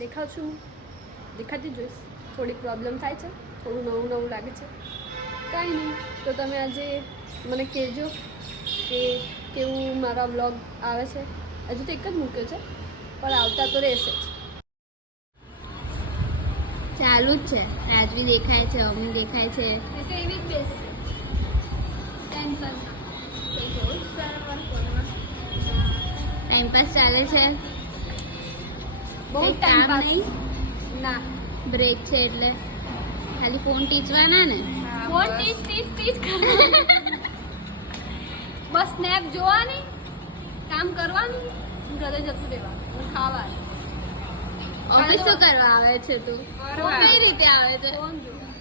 દેખાવ છું હું દેખાતી જોઈશ. થોડીક પ્રોબ્લેમ થાય છે, થોડું નવું નવું લાગે છે, કાંઈ નહીં. તો તમે આજે મને કહેજો કે કેવું મારા વ્લોગ આવે છે. હજુ તો એક જ મૂક્યો છે પણ આવતા તો રહેશે જ. ચાલુ જ છે. રાજવી દેખાય છે, અમુ દેખાય છે. એ તો એવી જ બેસ ટેન્શન ટાઈમપાસ ચાલે છે. બહુ કંઈ ટાઈમ કામ પાસ નહીં. ના. બ્રેક છે એટલે ખાલી ફોન ટીચવાના ને. ફોન ટીચ બસ સ્નેપ જોવાની, કામ કરવાની, ઘરે જતું રહેવાનું, ખાવાનું. ઓફિસ તો કરવા આવે છે તું? કઈ રીતે આવે છે? ફોન જોવા.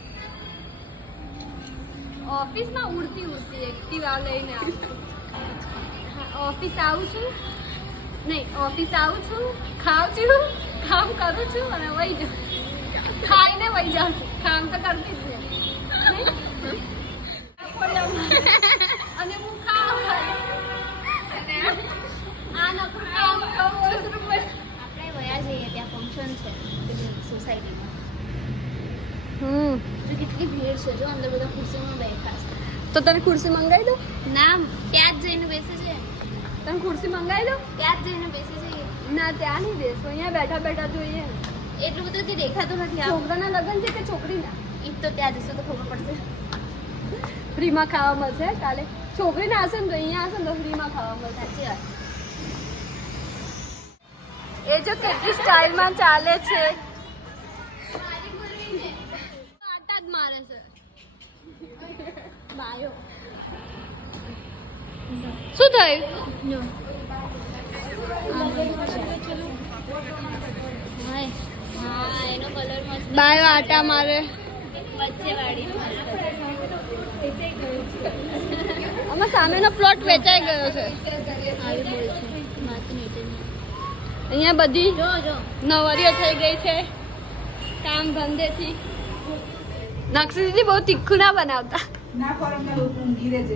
ઓફિસમાં ઉડતી એક્ટિવા લઈને આવું છું. ઓફિસ આવું છું ખાઉં છું, કામ કરું છું અને વહી જાઉં. ખાઈને વહી જાઉં છું. કામ તો કરતી જ નહીં. અને હું ખાઉં અને આ નકરું કામ કરું. આપણે વયા જઈએ, ત્યાં ફંક્શન છે સોસાયટીમાં. તો કેટલી ભીડ છે જો, અંદર બધા ખુરશીમાં બેઠા છે. તો તને ખુરશી મંગાવી દો. ના, ત્યાં જ જઈને બેસે છે. તને ખુરશી મંગાવી દો. ત્યાં જ જઈને બેસે છે. ના, ત્યાં નહીં બેસવું, અહીંયા બેઠા બેઠા જોઈએ. એટલું બધું તે દેખાતું નથી. છોકરાના લગ્ન છે કે છોકરીના? એ તો ત્યાં જશું તો ખબર પડશે. ફ્રીમાં ખાવા મળશે કાલે. છોકરીના હશે ને તો અહીંયા હશે ને તો ફ્રીમાં ખાવા મળશે. સાચી વાત. એ જો કેટલી સ્ટાઇલમાં ચાલે છે. આટા જ મારે છે બાયો. શું થયું? હા, એનો કલર મસ્ત. બાયો આટા મારે. વચ્ચે વાળી આમાં સામેનો પ્લોટ વેચાઈ ગયો છે. આવી બોલ છે. માથું નીચે અહીંયા બધી જો જો. નવરીઓ થઈ ગઈ છે કામ ધંધેથી. નક્ષીથી બહુ તીખું ના બનાવતા. ના પર અમને લોકો ઊંઘી રહેજે.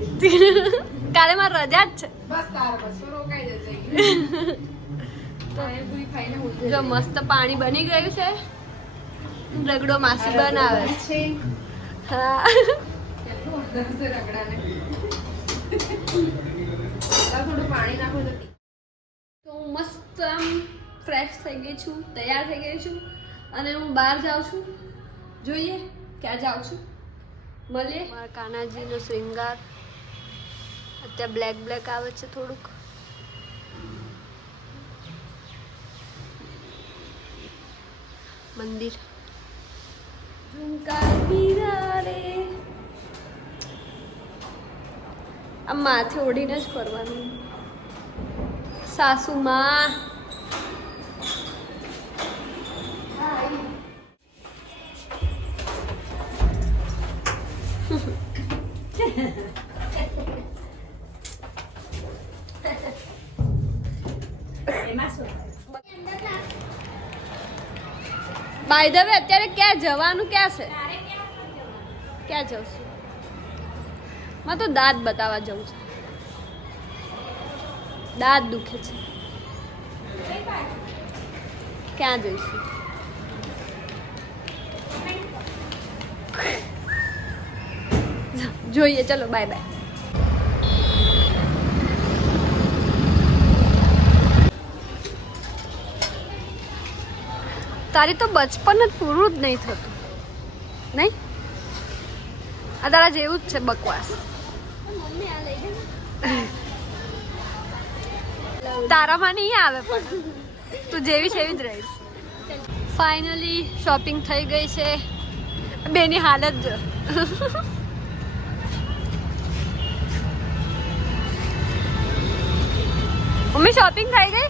કાલે મારી રજા જ છે. બસ તાર બસ રોકાઈ જશે. જો મસ્ત પાણી બની ગયું છે. રગડો માસી બનાવે છે. હા, કેટલું અંદર છે રગડાને. થોડું પાણી નાખો તો તો હું મસ્ત આમ ફ્રેશ થઈ ગઈ છું, તૈયાર થઈ ગઈ છું અને હું બહાર જાઉં છું. જોઈએ ક્યાં જાઉં છું, મળીએ. મારા કાનાજીનો શ્રૃંગાર અત્યારે બ્લેક આવે છે થોડુંક. મંદિર ઝુમકા હીરા રે. આમ માથે ઓઢીને જ ફરવાનું. સાસુમાં બાય ધ વે અત્યારે ક્યાં જવાનું, ક્યાં છે, ક્યાં જવું છું? માં તો દાંત બતાવવા જવું છે. દાંત દુખે છે. ક્યાં જઈશું? જોઈએ, ચલો બાય બાય. તારી તો બચપન જ પૂરું જ નહીં થતું નહીં. આ તારા જેવું જ છે બકવાસ. તારામાં નહીં આવે પણ તું જેવી છે એવી જ રહીશ. ફાઇનલી શોપિંગ થઈ ગઈ છે. બેની હાલત જો. મમ્મી શોપિંગ થઈ ગઈ?